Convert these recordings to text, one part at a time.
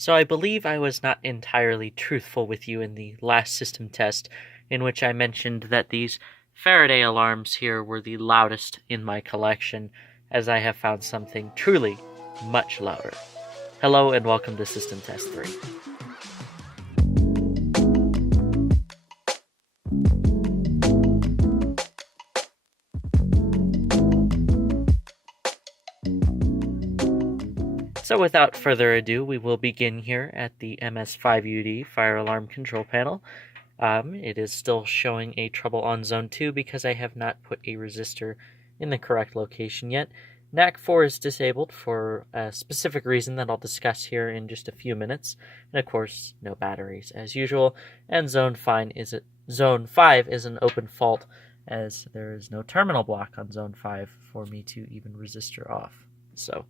So I believe I was not entirely truthful with you in the last system test, in which I mentioned that these Faraday alarms here were the loudest in my collection, as I have found something truly much louder. Hello and welcome to System Test 3. So without further ado, we will begin here at the MS-5UD fire alarm control panel. It is still showing a trouble on zone 2 because I have not put a resistor in the correct location yet. NAC 4 is disabled for a specific reason that I'll discuss here in just a few minutes. And of course, no batteries as usual. And zone 5 is an open fault as there is no terminal block on zone 5 for me to even resistor off. So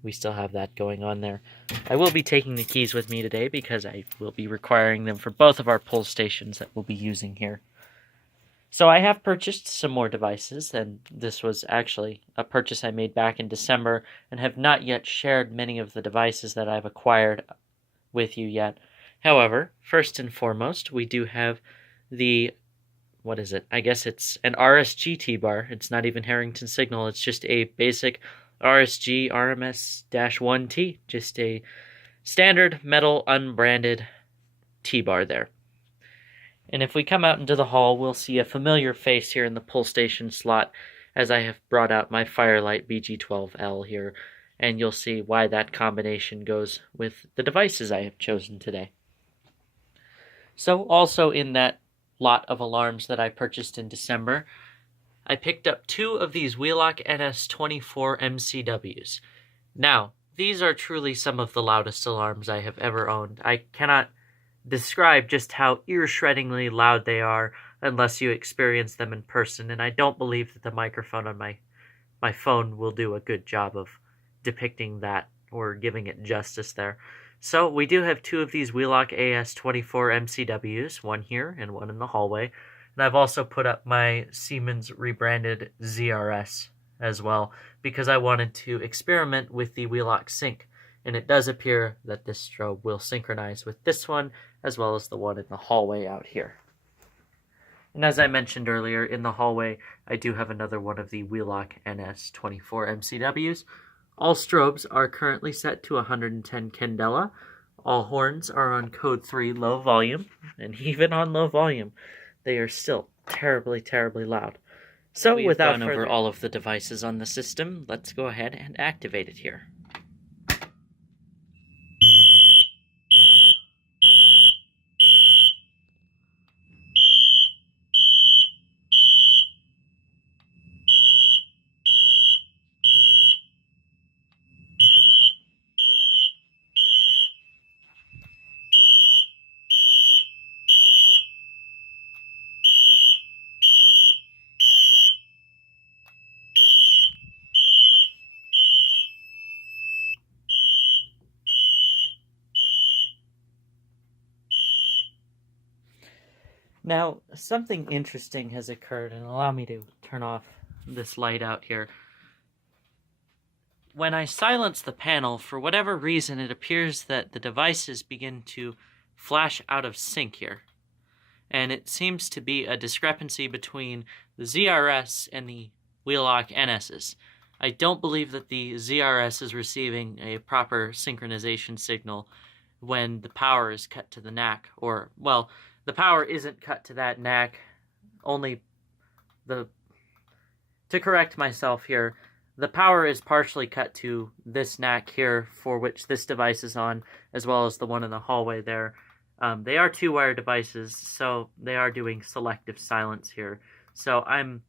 we still have that going on there. I will be taking the keys with me today because I will be requiring them for both of our pull stations that we'll be using here. So I have purchased some more devices, and this was actually a purchase I made back in December and have not yet shared many of the devices that I've acquired with you yet. However, first and foremost, we do have the, what is it? I guess it's an RSG T-bar. It's not even Harrington Signal. It's just a basic RSG RMS-1T, just a standard metal unbranded T-bar there. And if we come out into the hall, we'll see a familiar face here in the pull station slot as I have brought out my Fire-Lite BG12L here, and you'll see why that combination goes with the devices I have chosen today. So also in that lot of alarms that I purchased in December, I picked up two of these Wheelock NS24 MCWs. Now, these are truly some of the loudest alarms I have ever owned. I cannot describe just how ear-shreddingly loud they are unless you experience them in person, and I don't believe that the microphone on my phone will do a good job of depicting that or giving it justice there. So we do have two of these Wheelock AS24 MCWs, one here and one in the hallway. And I've also put up my Siemens rebranded ZRS as well because I wanted to experiment with the Wheelock Sync. And it does appear that this strobe will synchronize with this one as well as the one in the hallway out here. And as I mentioned earlier, in the hallway, I do have another one of the Wheelock NS24 MCWs. All strobes are currently set to 110 candela. All horns are on code 3 low volume, and even on low volume, they are still terribly, terribly loud. So without gone over all of the devices on the system, let's go ahead and activate it here. Now, something interesting has occurred, and allow me to turn off this light out here. When I silence the panel, for whatever reason, it appears that the devices begin to flash out of sync here. And it seems to be a discrepancy between the ZRS and the Wheelock NSs. I don't believe that the ZRS is receiving a proper synchronization signal when the power is cut to the NAC, or, well, the power isn't cut to that NAC, only to correct myself here, the power is partially cut to this NAC here for which this device is on, as well as the one in the hallway there. They are two-wire devices, so they are doing selective silence here. So I'm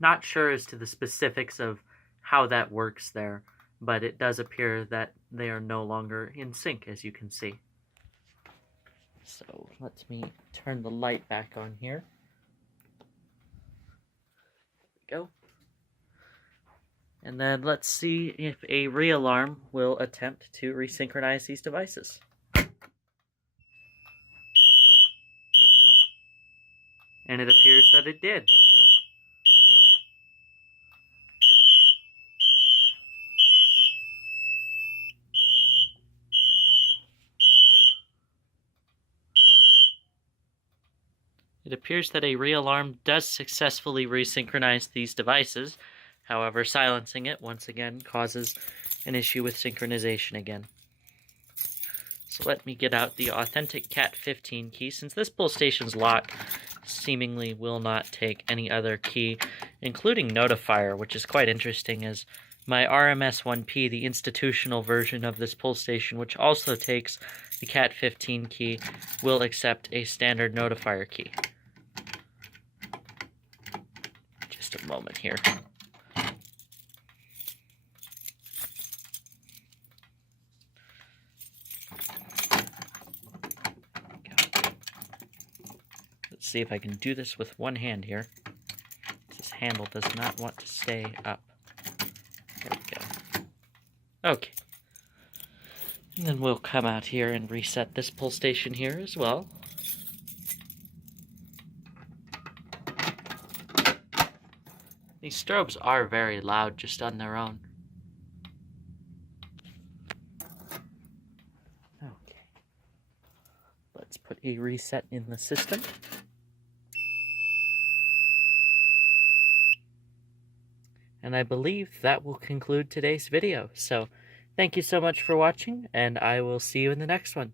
not sure as to the specifics of how that works there, but it does appear that they are no longer in sync, as you can see. So let me turn the light back on here. There we go. And then let's see if a realarm will attempt to resynchronize these devices. And it appears that it did. It appears that a re-alarm does successfully resynchronize these devices. However, silencing it once again causes an issue with synchronization again. So let me get out the authentic Cat15 key. Since this pull station's lock seemingly will not take any other key, including notifier, which is quite interesting, as my RMS1P, the institutional version of this pull station, which also takes the Cat15 key, will accept a standard notifier key. Just a moment here. Let's see if I can do this with one hand here. This handle does not want to stay up. There we go. Okay. And then we'll come out here and reset this pull station here as well. These strobes are very loud just on their own. Okay. Let's put a reset in the system. And I believe that will conclude today's video. So thank you so much for watching, and I will see you in the next one.